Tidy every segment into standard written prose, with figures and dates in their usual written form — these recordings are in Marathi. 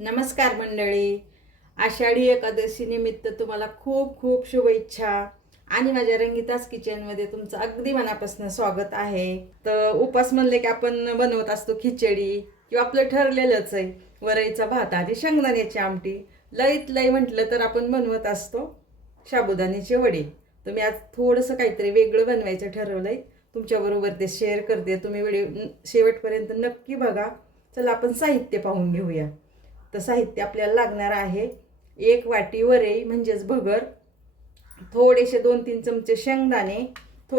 नमस्कार मंडळी. आषाढी एकादशी निमित्त तुम्हाला खूप खूप शुभेच्छा आणि माझ्या रंगीताच किचनमध्ये तुमचं अगदी मनापासून स्वागत आहे. तर उपास म्हणले की आपण बनवत असतो खिचडी किंवा आपलं ठरलेलंच आहे वरईचा भात आणि शेंगदाण्याची आमटी. लईत लई म्हटलं तर आपण बनवत असतो साबुदाण्याचे वडे. तर मी आज थोडंसं काहीतरी वेगळं बनवायचं ठरवलंय, तुमच्याबरोबर ते शेअर करते. तुम्ही व्हिडिओ शेवटपर्यंत नक्की बघा. चला आपण साहित्य पाहून घेऊया. तर साहित्य आपल्याला लागणार आहे 1 वाटी वरई म्हणजेच भगर, थोडेसे 2-3 चमचे शेंगदाणे,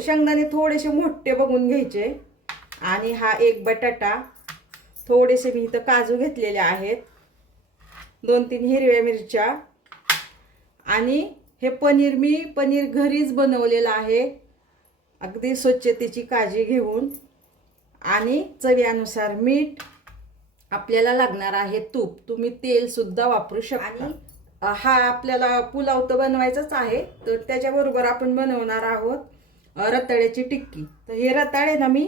शेंगदाणे थोडेसे मोठे बघून घ्यायचे, आणि हा 1 बटाटा, थोडेसे मी इथं काजू घेतलेले आहेत, 2-3 हिरव्या मिरच्या, आणि हे पनीर घरीच बनवलेलं आहे अगदी स्वच्छतेची काळजी घेऊन, आणि चवीनुसार मीठ. आपल्याला लागणार आहे तूप, तुम्ही तेल सुद्धा वापरू शकता. आणि हा आपल्याला पुलाव तर बनवायचाच आहे, तर त्याच्याबरोबर आपण बनवणार आहोत रताळ्याची टिक्की. तर हे रताळे ना मी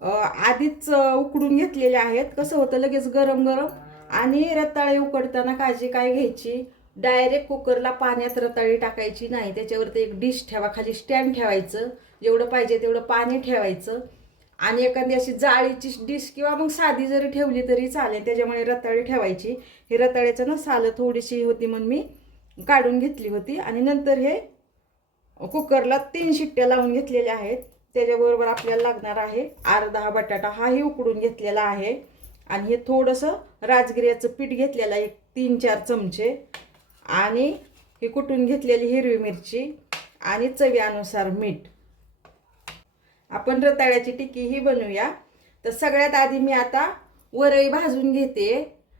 आधीच उकडून घेतलेले आहेत. कसं होतं लगेच गरम गरम, आणि रताळे उकडताना काळजी काय घ्यायची, डायरेक्ट कुकरला पाण्यात रताळी टाकायची नाही. त्याच्यावरती एक डिश ठेवा, खाली स्टँड ठेवायचं, जेवढं पाहिजे तेवढं पाणी ठेवायचं, आणि एखादी अशी जाळीची डिश किंवा मग साधी जरी ठेवली तरी चालेल, त्याच्यामुळे रताळी ठेवायची. हे रताळ्याचं ना सालं थोडीशी होती म्हणून मी काढून घेतली होती. आणि नंतर हे कुकरला 3 शिट्ट्या लावून घेतलेल्या आहेत. त्याच्याबरोबर आपल्याला लागणार आहे अर्धा बटाटा, हाही उकडून घेतलेला आहे, आणि हे थोडंसं राजगिऱ्याचं पीठ घेतलेलं आहे 3-4 चमचे, आणि हे कुटून घेतलेली हिरवी मिरची, आणि चवीनुसार मीठ. आपण रताळ्याची टिक्की ही बनवूया. तर सगळ्यात आधी मी आता वरई भाजून घेते.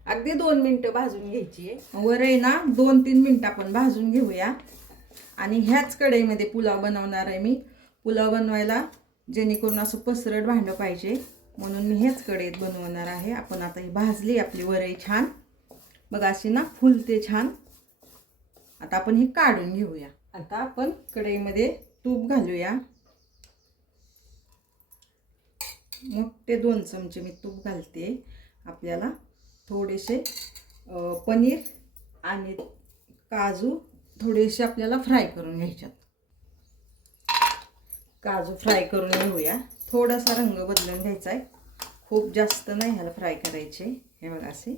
अगदी 2 मिनटं भाजून घ्यायची आहे वरई ना. 2-3 मिनटं आपण भाजून घेऊया. आणि ह्याच कढईमध्ये पुलाव बनवणार आहे मी. पुलाव बनवायला जेणेकरून असं पसरट भांडं पाहिजे, म्हणून मी ह्याच कढईत बनवणार आहे. आपण आता ही भाजली आपली वरई छान, बघा अशी ना फुलते छान. आता आपण ही काढून घेऊया. आता आपण कढईमध्ये तूप घालूया. मोठे 2 चमचे मी तूप घालते. आपल्याला थोडेसे पनीर आणि काजू थोडेसे आपल्याला फ्राय करून घ्यायच्यात. काजू फ्राय करून घेऊया. थोडासा रंग बदलून घ्यायचा आहे, खूप जास्त नाही ह्याला फ्राय करायचे. हे बघा असे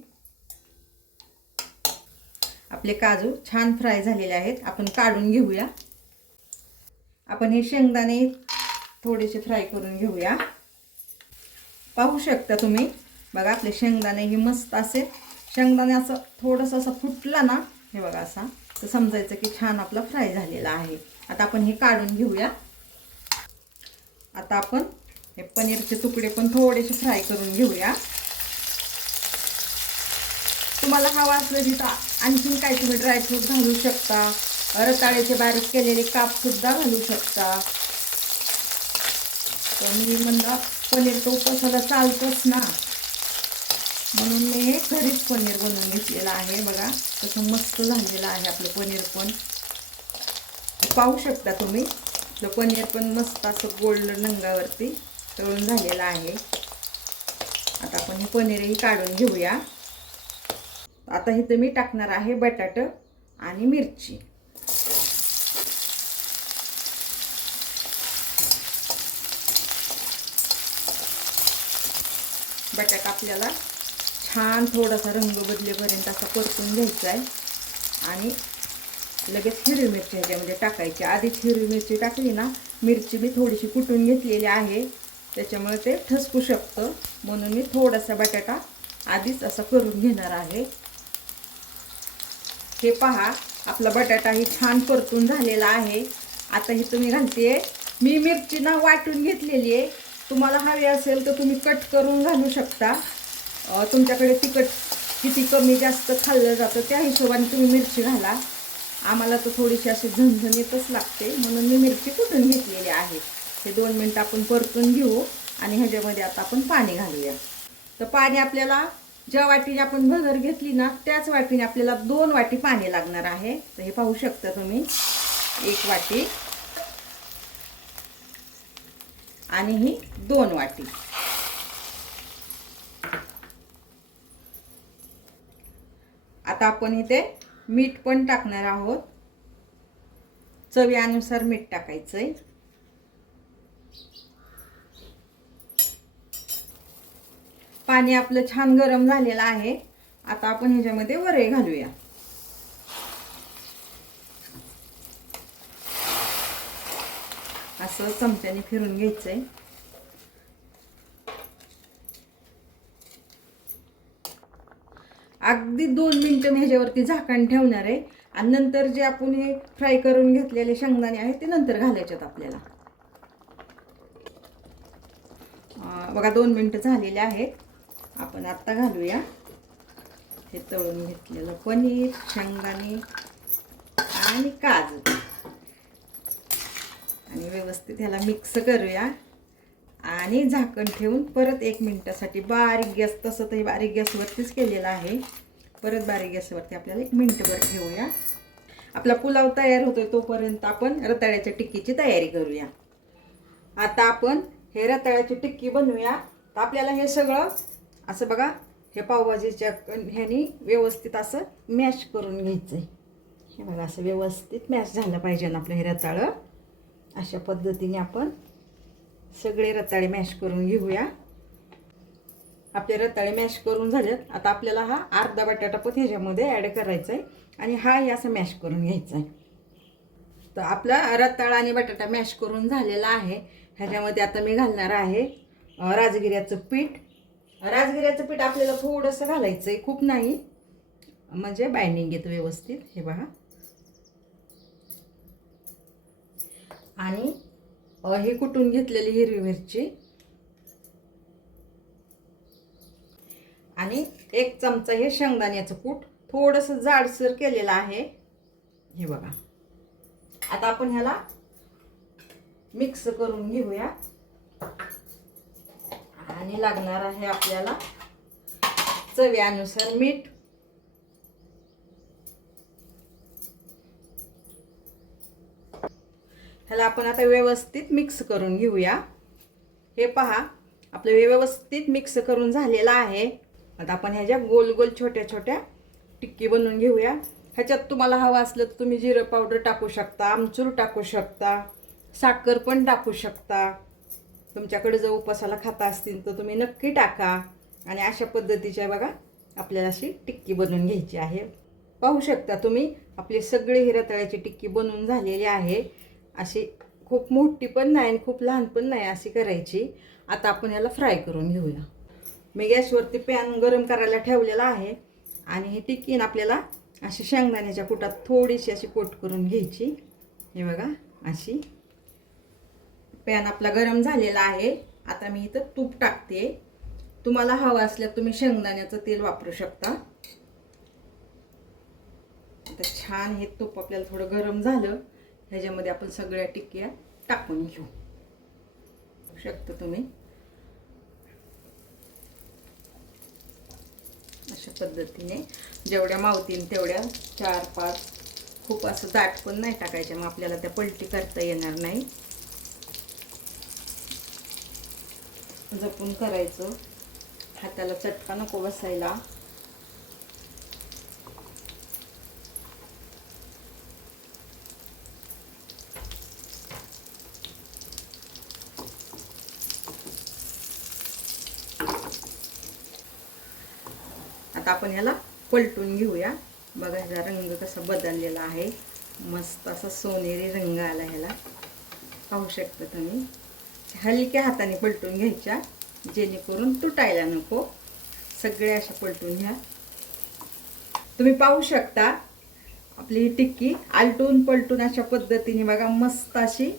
आपले काजू छान फ्राय झालेले आहेत. आपण काढून घेऊया. आपण हे शेंगदाणे थोडेसे फ्राय करून घेऊया. पाहू शकता तुम्ही, बघा आपले शेंगदाणे हे मस्त असे, शेंगदाणे असं थोडंसं असं फुटला ना, हे बघा असा, तर समजायचं की छान आपला फ्राय झालेला आहे. आता आपण हे काढून घेऊया. आता आपण हे पनीरचे तुकडे पण थोडेसे फ्राय करून घेऊया. तुम्हाला हवा असलं तिथं आणखीन काय तुम्ही ड्रायफ्रूट घालू शकता, रताळ्याचे बारीक केलेले काप सुद्धा घालू शकता. तर मी म्हणलं पनीर तो उपासाला चालतोच ना, म्हणून मी हे घरीच पनीर बनवून घेतलेलं आहे. बघा कसं मस्त झालेलं आहे आपलं पनीर पण. पाहू शकता तुम्ही, आपलं पनीर पण मस्त असं गोल्डन रंगावरती तळून झालेलं आहे. आता आपण हे पनीरही काढून घेऊया. आता इथं मी टाकणार आहे बटाटा आणि मिरची. बटाटा आपल्याला छान थोडासा रंग बदलेपर्यंत असा परतून घ्यायचा आहे, आणि लगेच हिरवी मिरची ह्याच्यामध्ये टाकायची. आधीच हिरवी मिरची टाकली ना, मिरची मी थोडीशी कुटून घेतलेली आहे, त्याच्यामुळे ते ठसकू शकतं, म्हणून मी थोडासा बटाटा आधीच असा करून घेणार आहे. हे पहा आपला बटाटा ही छान परतून झालेला आहे. आता ही तुम्ही घालते, मी मिरची ना वाटून घेतलेली आहे. तुम्हाला हवी असेल तर तुम्ही कट करून घालू शकता. तुमच्याकडे तिखट किती कमी जास्त खाल्लं जातं त्या हिशोबाने तुम्ही मिरची घाला. आम्हाला तर थोडीशी अशी झणझणीतच लागते, म्हणून मी मिरची कुटून घेतलेली आहे. हे 2 मिनटं आपण परतून घेऊ, आणि ह्याच्यामध्ये आता आपण पाणी घालूया. तर पाणी आपल्याला ज्या वाटीने आपण भगर घेतली ना, त्याच वाटीने आपल्याला 2 वाटी पाणी लागणार आहे. तर हे पाहू शकता तुम्ही, 1 वाटी आणि ही 2 वाटी. आता आपण इथे मीठ पण टाकणार आहोत. चवीनुसार मीठ टाकायचंय. पाणी आपलं छान गरम झालेलं आहे. आता आपण ह्याच्यामध्ये वरे घालूया. असं चमच्याने फिरून घ्यायचंय. अगदी 2 मिनिटं मी ह्याच्यावरती झाकण ठेवणार आहे आणि नंतर जे आपण हे फ्राय करून घेतलेले शेंगदाणे आहेत ते नंतर घालायच्यात आपल्याला. बघा 2 मिनिटं झालेले आहेत. आपण आता घालूया हे तळून घेतलेलं पनीर, शेंगदाणे आणि काजू आणि व्यवस्थित ह्याला मिक्स करूया आणि झाकण ठेवून परत 1 मिनिटासाठी बारीक गॅस, तसं तर बारीक गॅसवरतीच केलेला आहे, परत बारीक गॅसवरती आपल्याला 1 मिनिटभर ठेवूया. आपला पुलाव तयार होतोय तोपर्यंत आपण रताळ्याच्या टिक्कीची तयारी करूया. आता आपण हे रताळ्याची टिक्की बनवूया. तर आपल्याला हे सगळं असं बघा हे पावभाजीच्या ह्यानी व्यवस्थित असं मॅश करून घ्यायचंय. हे बघा असं व्यवस्थित मॅश झालं पाहिजे ना आपलं हे रताळं. अशा पद्धतीने आपण सगळे रताळे मॅश करून घेऊया. आपले रताळे मॅश करून झालेत. आता आपल्याला हा अर्धा बटाटा पण ह्याच्यामध्ये ॲड करायचा आहे आणि हा हे असं मॅश करून घ्यायचा आहे. तर आपला रताळा आणि बटाटा मॅश करून झालेला आहे. ह्याच्यामध्ये आता मी घालणार आहे राजगिऱ्याचं पीठ. राजगिऱ्याचं पीठ आपल्याला थोडंसं घालायचं आहे, खूप नाही, म्हणजे बाइंडिंग येतं व्यवस्थित. हे बघा. आणि ही कुटून घेतलेली हिरवी मिरची आणि 1 चमचा हे शेंगदाण्याचं कूट थोडंसं जाडसर केलेलं आहे. हे बघा. आता आपण ह्याला मिक्स करून घेऊया आणि लागणार आहे आपल्याला चवीनुसार मीठ. ह्याला आपण आता व्यवस्थित मिक्स करून घेऊया. हे पहा आपलं व्यवस्थित मिक्स करून झालेलं आहे. आता आपण ह्याच्या गोल गोल छोट्या छोट्या टिक्की बनवून घेऊया. ह्याच्यात तुम्हाला हवं असलं तर तुम्ही जिरं पावडर टाकू शकता, आमचूर टाकू शकता, साखर पण टाकू शकता. तुमच्याकडे जर उपासाला खाता असतील तर तुम्ही नक्की टाका. आणि अशा पद्धतीच्या बघा आपल्याला अशी टिक्की बनवून घ्यायची आहे. पाहू शकता तुम्ही आपली सगळी ही रताळ्याची टिक्की बनवून झालेली आहे. अशी खूप मोठी पण नाही आणि खूप लहान पण नाही अशी करायची. आता आपण याला फ्राय करून घेऊया. मी गॅसवरती पॅन गरम करायला ठेवलेला आहे आणि ही टिक्की आपल्याला अशी शेंगदाण्याच्या कुटात थोडीशी अशी कोट करून घ्यायची. हे बघा अशी. पॅन आपला गरम झालेला आहे. आता मी इथं तूप टाकते. तुम्हाला हवं असल्यास तुम्ही शेंगदाण्याचं तेल वापरू शकता. आता छान हे तूप आपल्याला थोडं गरम झालं, ह्याच्यामध्ये आपण सगळ्या टिक्क्या टाकून घेऊ शकता तुम्ही. अशा पद्धतीने जेवढ्या मावतील तेवढ्या 4-5, खूप असं दाट पण नाही टाकायच्या, मग आपल्याला त्या पलटी करता येणार नाही. जपून करायचं, हाताला चटका नको बसायला. आता आपण याला पलटून घेऊया. बघा ह्याचा रंग कसा बदललेला आहे, मस्त असा सोनेरी रंग आला ह्याला. पाहू शकता तुम्ही. हलक्या हाताने पलटून घ्यायच्या जेणेकरून तुटायला नको. सगळे अशा पलटून घ्या. तुम्ही पाहू शकता आपली ही टिक्की आलटून पलटून अशा पद्धतीने बघा मस्त अशी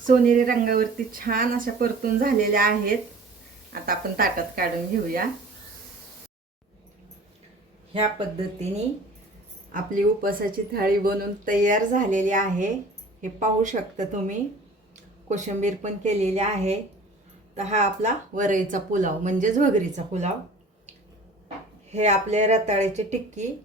सोनेरी रंगावरती छान अशा परतून झालेल्या आहेत. आता आपण ताटात काढून घेऊया. ह्या पद्धतीने आपली उपासाची थाळी बनवून तयार झालेली आहे. हे पाहू शकता तुम्ही. कोशिंबीर पण केलेली आहे. तर हा आपला वरईचा पुलाव म्हणजेच भगरीचा पुलाव. हे आपले रताळ्याची टिक्की.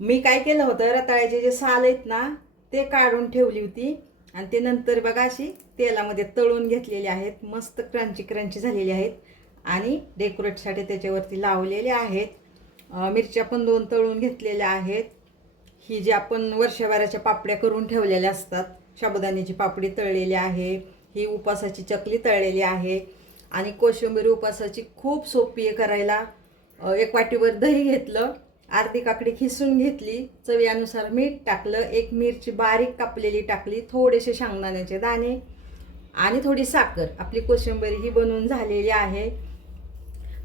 मी काय केलं होतं, रताळ्याचे जे साल आहेत ना ते काढून ठेवली होती आणि ते नंतर बघा अशी तेलामध्ये तळून घेतलेले आहेत. मस्त क्रंची क्रंची झालेले आहेत आणि डेकोरेटसाठी त्याच्यावरती लावलेले आहेत. मिरच्या पण 2 तळून घेतलेल्या आहेत. ही जी आपण वर्षभराच्या पापड्या करून ठेवलेल्या असतात, साबुदाण्याची पापडी तळलेली आहे, ही उपासाची चकली तळलेली आहे आणि कोशिंबीर उपासाची खूप सोपी आहे करायला. 1 वाटीवर दही घेतलं, अर्धी काकडी खिसून घेतली, चवीनुसार मीठ टाकलं, 1 मिरची बारीक कापलेली टाकली, थोडेसे शेंगदाण्याचे दाणे आणि थोडी साखर. आपली कोशिंबीर ही बनवून झालेली आहे.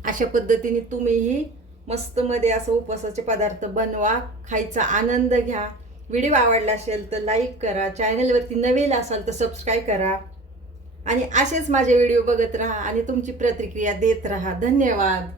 अशा पद्धतीने तुम्हीही मस्त मध्ये असं उपवासाचे पदार्थ बनवा, खायचा आनंद घ्या. व्हिडिओ आवडला असेल तर लाईक करा, चॅनलवरती नवीन असाल तर सबस्क्राईब करा आणि असेच माझे व्हिडिओ बघत राहा आणि तुमची प्रतिक्रिया देत राहा. धन्यवाद.